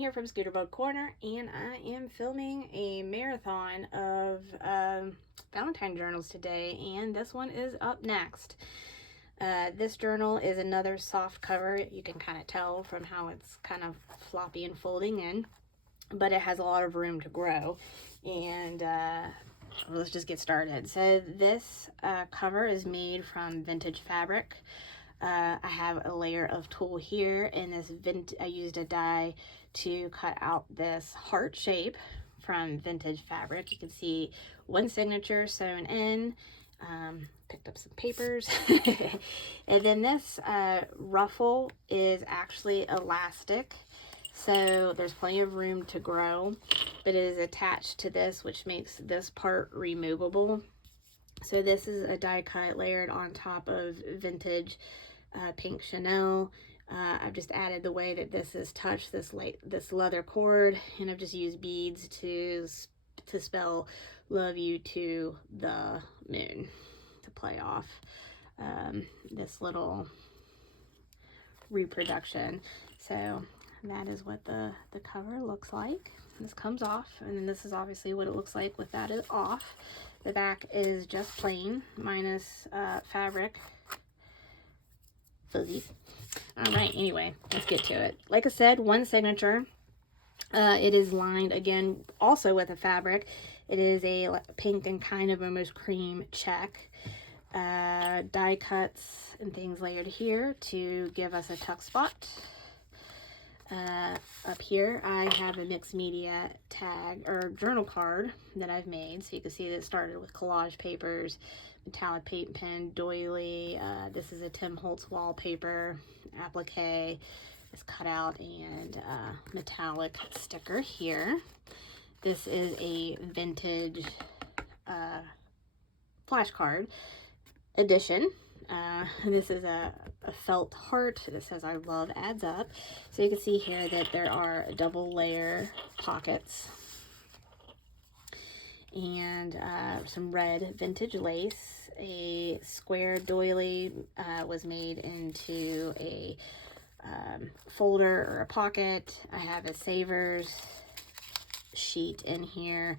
here from Scooterbug Corner, and I am filming a marathon of Valentine journals today, and this one is up next. This journal is another soft cover. You can kind of tell from how it's kind of floppy and folding in, but it has a lot of room to grow. And let's just get started. So this cover is made from vintage fabric. I have a layer of tulle here, and I used a die to cut out this heart shape from vintage fabric. You can see one signature sewn in. Picked up some papers. And then this ruffle is actually elastic, so there's plenty of room to grow, but it is attached to this, which makes this part removable. So this is a die cut layered on top of vintage pink Chanel. I've just added the way that this is touched, this leather cord, and I've just used beads to spell love you to the moon to play off this little reproduction. So that is what the cover looks like. This comes off, and then this is obviously what it looks like with that off. The back is just plain, minus fabric. Fuzzies. All right, anyway, let's get to it. Like I said, one signature. It is lined again also with a fabric. It is a pink and kind of almost cream check. Die cuts and things layered here to give us a tuck spot. Up here I have a mixed media tag or journal card that I've made, so you can see that it started with collage papers, metallic paint pen, doily. This is a Tim Holtz wallpaper applique. It's cut out, and metallic sticker here. This is a vintage flashcard edition. This is a felt heart that says I love adds up. So you can see here that there are double layer pockets, and some red vintage lace. A square doily was made into a folder or a pocket. I have a savers sheet in here,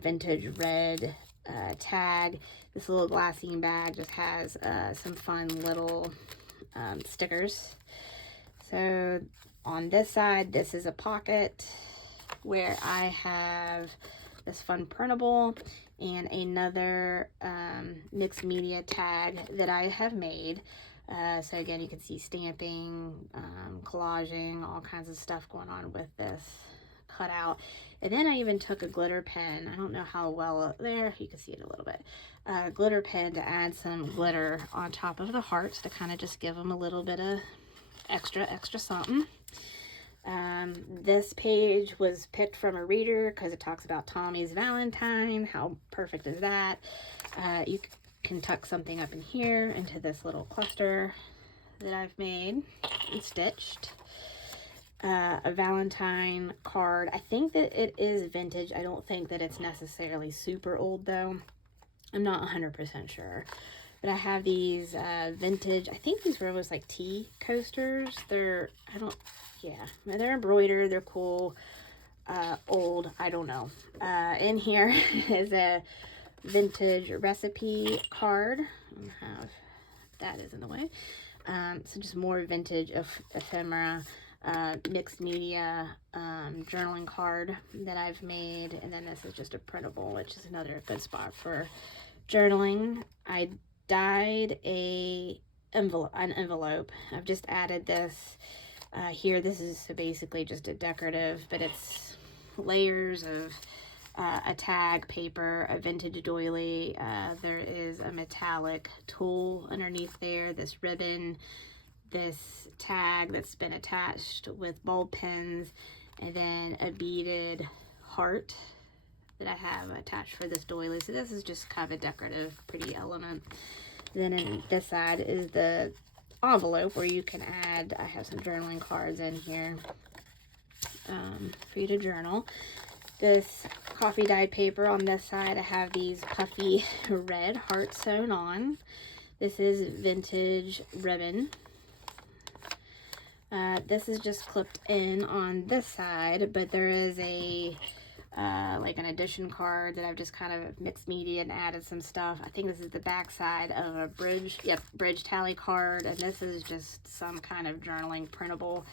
vintage red tag. This little glassine bag just has some fun little stickers. So on this side, this is a pocket where I have this fun printable and another mixed media tag that I have made. So again, you can see stamping, collaging, all kinds of stuff going on with this cutout. And then I even took a glitter pen. I don't know how well there, you can see it a little bit. Glitter pen to add some glitter on top of the hearts to kind of just give them a little bit of extra something. This page was picked from a reader because it talks about Tommy's Valentine. How perfect is that? You can tuck something up in here into this little cluster that I've made and stitched. A Valentine card. I think that it is vintage. I don't think that it's necessarily super old though. I'm not 100% sure. But I have these vintage, I think these were almost like tea coasters. They're embroidered, they're cool. Old, I don't know. In here is a vintage recipe card. That is in the way. So just more vintage ephemera, mixed media journaling card that I've made. And then this is just a printable, which is another good spot for journaling. I dyed an envelope. I've just added this here. This is basically just a decorative, but it's layers of a tag paper, a vintage doily. There is a metallic tulle underneath there, this ribbon, this tag that's been attached with bulb pins, and then a beaded heart that I have attached for this doily. So this is just kind of a decorative, pretty element. Then in this side is the envelope where you can add, I have some journaling cards in here for you to journal. This coffee dyed paper on this side, I have these puffy red hearts sewn on. This is vintage ribbon. This is just clipped in on this side, but there is a like an addition card that I've just kind of mixed media and added some stuff. I think this is the back side of a bridge tally card, and this is just some kind of journaling printable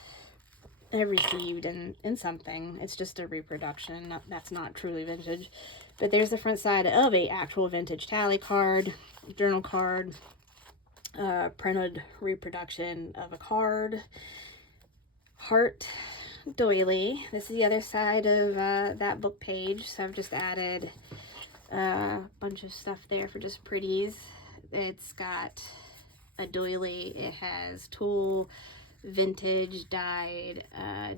I received in something. It's just a reproduction. That's not truly vintage. But there's the front side of a actual vintage tally card, journal card, printed reproduction of a card, heart doily. This is the other side of that book page. So I've just added a bunch of stuff there for just pretties. It's got a doily. It has tulle, vintage dyed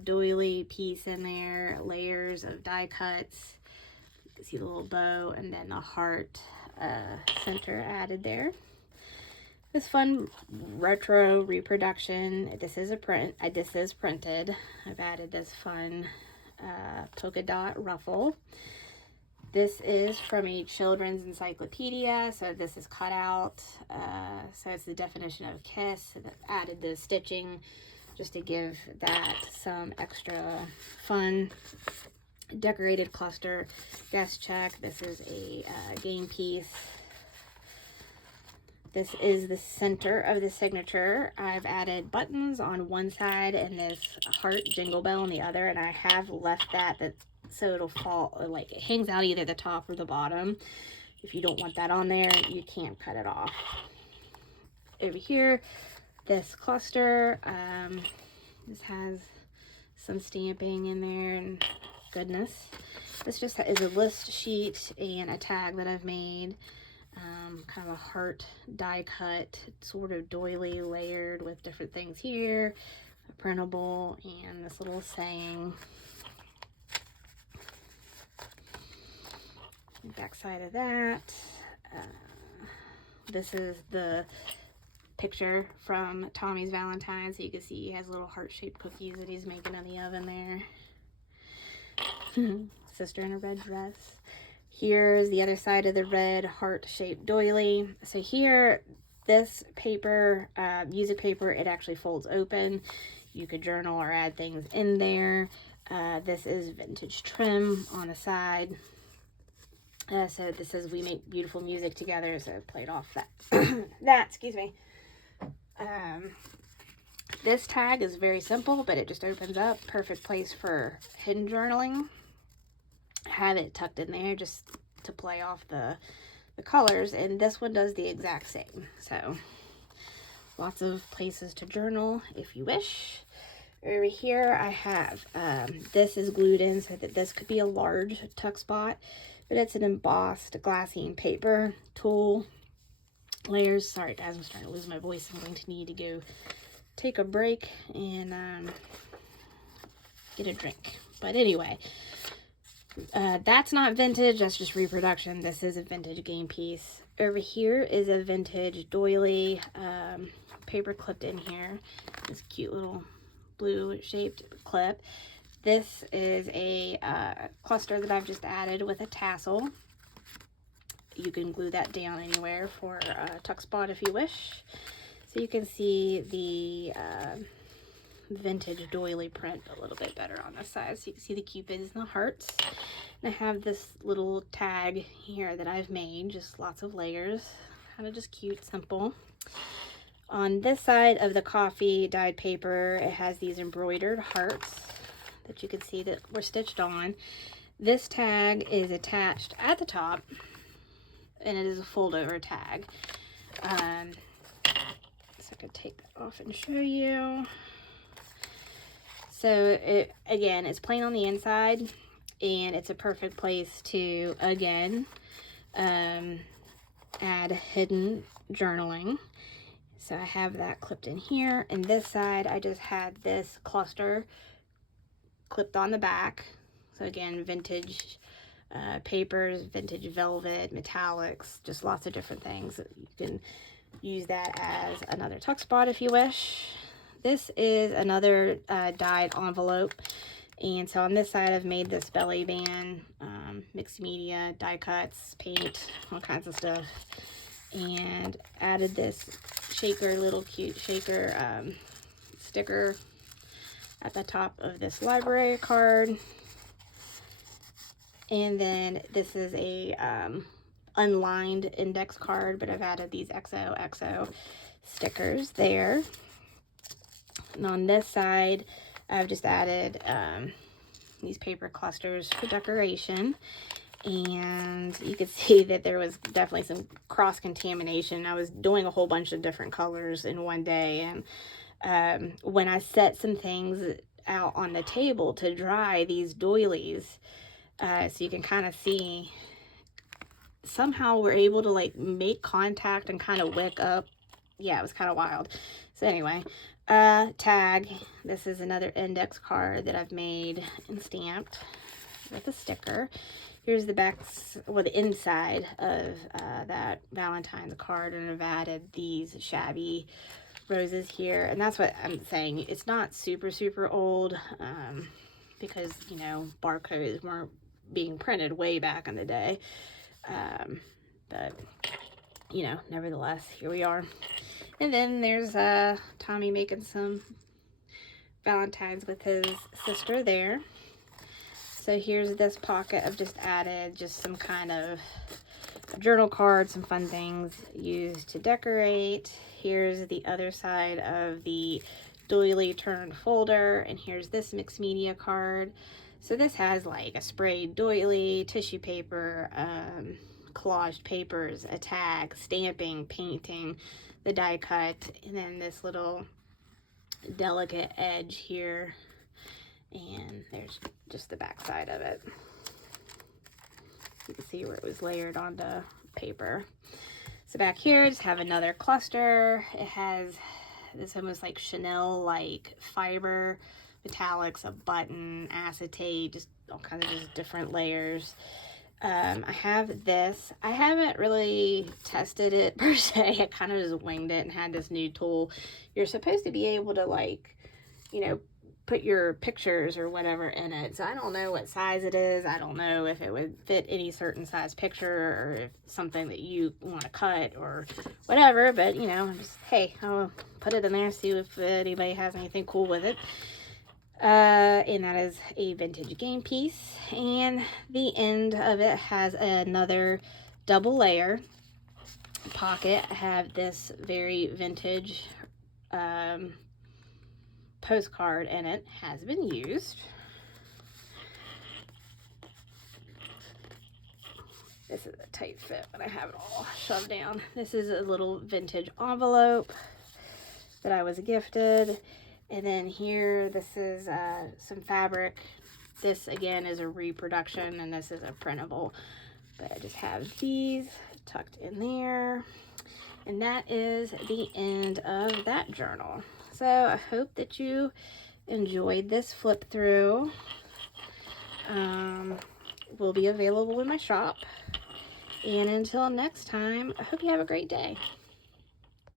doily piece in there, layers of die cuts. You can see the little bow, and then the heart center added there. This fun retro reproduction. This is a print. This is printed. I've added this fun polka dot ruffle. This is from a children's encyclopedia, so this is cut out. So it's the definition of kiss. I've added the stitching just to give that some extra fun. Decorated cluster guest check. This is a game piece. This is the center of the signature. I've added buttons on one side and this heart jingle bell on the other, and I have left that so it'll fall, like it hangs out either the top or the bottom. If you don't want that on there, you can't cut it off. Over here, this cluster, this has some stamping in there and goodness. This just is a list sheet and a tag that I've made. Kind of a heart die cut, sort of doily layered with different things here, a printable, and this little saying. Back side of that. This is the picture from Tommy's Valentine, so you can see he has little heart-shaped cookies that he's making in the oven there. Sister in a red dress. Here's the other side of the red heart-shaped doily. So here, this paper, music paper, it actually folds open. You could journal or add things in there. This is vintage trim on the side. So this says we make beautiful music together, so I played off that. Excuse me. This tag is very simple, but it just opens up. Perfect place for hidden journaling. Have it tucked in there just to play off the colors, and this one does the exact same. So lots of places to journal if you wish. Over here I have this is glued in so that this could be a large tuck spot, but it's an embossed glassine paper, tulle layers. Sorry guys, I'm starting to lose my voice. I'm going to need to go take a break and get a drink. But anyway, that's not vintage, that's just reproduction. This is a vintage game piece. Over here is a vintage doily, paper clipped in here. This cute little blue shaped clip. This is a cluster that I've just added with a tassel. You can glue that down anywhere for a tuck spot if you wish. So you can see the vintage doily print a little bit better on this side. So you can see the cupids and the hearts. And I have this little tag here that I've made, just lots of layers, kind of just cute, simple. On this side of the coffee dyed paper, it has these embroidered hearts that you can see that were stitched on. This tag is attached at the top, and it is a fold over tag. So I could take that off and show you. So it, again, it's plain on the inside, and it's a perfect place to, again, add hidden journaling. So I have that clipped in here, and this side I just had this cluster clipped on the back. So again, vintage papers, vintage velvet, metallics, just lots of different things. You can use that as another tuck spot if you wish. This is another dyed envelope, and so on this side I've made this belly band, mixed media, die cuts, paint, all kinds of stuff, and added this shaker, little cute shaker sticker at the top of this library card. And then this is a unlined index card, but I've added these XOXO stickers there. And on this side, I've just added these paper clusters for decoration. And you could see that there was definitely some cross-contamination. I was doing a whole bunch of different colors in one day, and when I set some things out on the table to dry, these doilies, so you can kind of see, somehow we're able to like make contact and kind of wick up. Yeah, it was kind of wild. So anyway, tag. This is another index card that I've made and stamped with a sticker. Here's the back, well, the inside of that Valentine's card, and I've added these shabby roses here. And that's what I'm saying. It's not super, super old because, you know, barcodes weren't being printed way back in the day. But, you know, nevertheless, here we are. And then there's Tommy making some Valentines with his sister there. So here's this pocket. I've just added just some kind of journal card, some fun things used to decorate. Here's the other side of the doily turned folder, and here's this mixed media card. So this has like a sprayed doily, tissue paper, collaged papers, a tag, stamping, painting, the die cut, and then this little delicate edge here. And there's just the back side of it. You can see where it was layered onto paper. So back here, I just have another cluster. It has this almost like Chanel like fiber, metallics, a button, acetate, just all kinds of just different layers. I have this. I haven't really tested it per se. I kind of just winged it and had this new tool. You're supposed to be able to, like, you know, put your pictures or whatever in it. So I don't know what size it is. I don't know if it would fit any certain size picture or if something that you want to cut or whatever. But, you know, just, hey, I'll put it in there, see if anybody has anything cool with it. And that is a vintage game piece. And the end of it has another double layer pocket. I have this very vintage postcard in it, has been used. This is a tight fit, but I have it all shoved down. This is a little vintage envelope that I was gifted. And then here, this is some fabric. This again is a reproduction, and this is a printable. But I just have these tucked in there. And that is the end of that journal. So I hope that you enjoyed this flip through. Will be available in my shop. And until next time, I hope you have a great day.